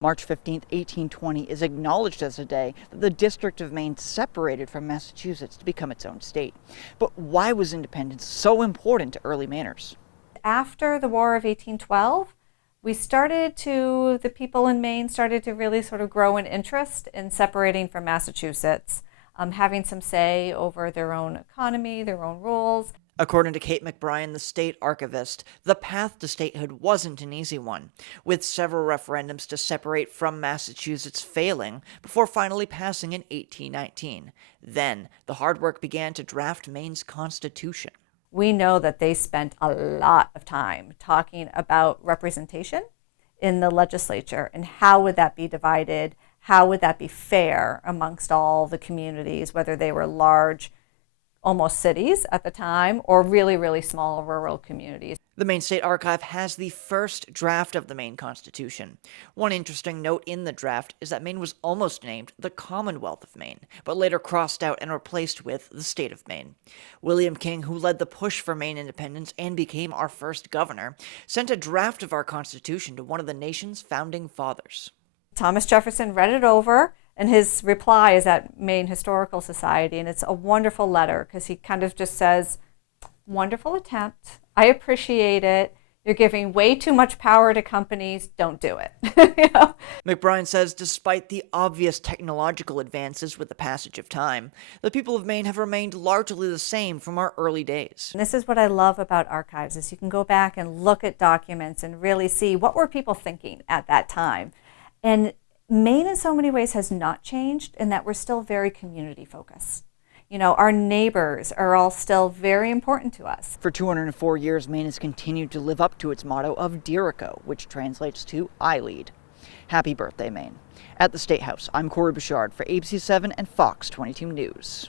March 15, 1820 is acknowledged as a day that the District of Maine separated from Massachusetts to become its own state. But why was independence so important to early Mainers? After the War of 1812, the people in Maine started to really sort of grow an interest in separating from Massachusetts, having some say over their own economy, their own rules. According to Kate McBrien, the state archivist, the path to statehood wasn't an easy one, with several referendums to separate from Massachusetts failing before finally passing in 1819. Then, the hard work began to draft Maine's constitution. We know that they spent a lot of time talking about representation in the legislature and how would that be divided, how would that be fair amongst all the communities, whether they were large, almost cities at the time, or really, really small rural communities. The Maine State Archive has the first draft of the Maine Constitution. One interesting note in the draft is that Maine was almost named the Commonwealth of Maine, but later crossed out and replaced with the State of Maine. William King, who led the push for Maine independence and became our first governor, sent a draft of our Constitution to one of the nation's founding fathers. Thomas Jefferson read it over, and his reply is at Maine Historical Society, and it's a wonderful letter because he kind of just says, wonderful attempt, I appreciate it, you're giving way too much power to companies, don't do it. McBrien says despite the obvious technological advances with the passage of time, the people of Maine have remained largely the same from our early days. And this is what I love about archives, is you can go back and look at documents and really see what were people thinking at that time. And Maine in so many ways has not changed in that we're still very community focused. Our neighbors are all still very important to us. For 204 years, Maine has continued to live up to its motto of Dirico, which translates to I lead. Happy birthday, Maine. At the State House, I'm Corey Bouchard for ABC7 and Fox 22 News.